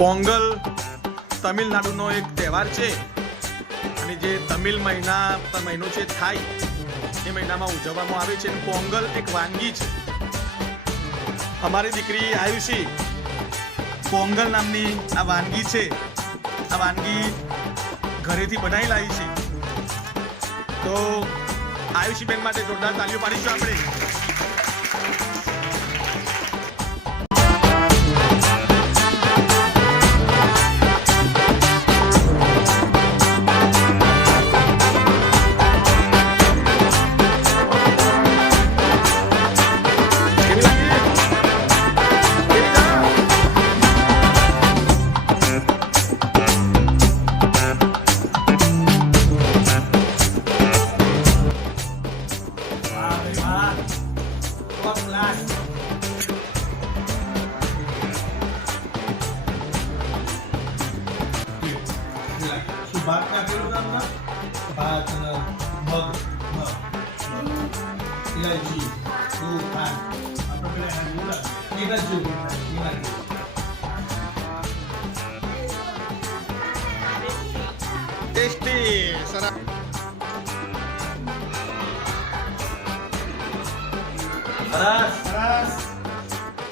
પોંગલ તમિલનાડુનો એક તહેવાર છે અને જે તમિલ મહિનો છે થાઈ એ મહિનામાં ઉજવવામાં આવે છે. પોંગલ એક વાનગી છે. અમારી દીકરી આયુષી પોંગલ નામની આ વાનગી છે, આ વાનગી ઘરેથી બનાવી લાવી છે. તો આયુષી બેન માટે જોરદાર તાળીઓ પાડીશું આપણે. भात टाकेલું છે ભાત મગ ઇલાયચી દૂધ ખાંડ આપણે પેલા એના જેવું ટેસ્ટી સરસ.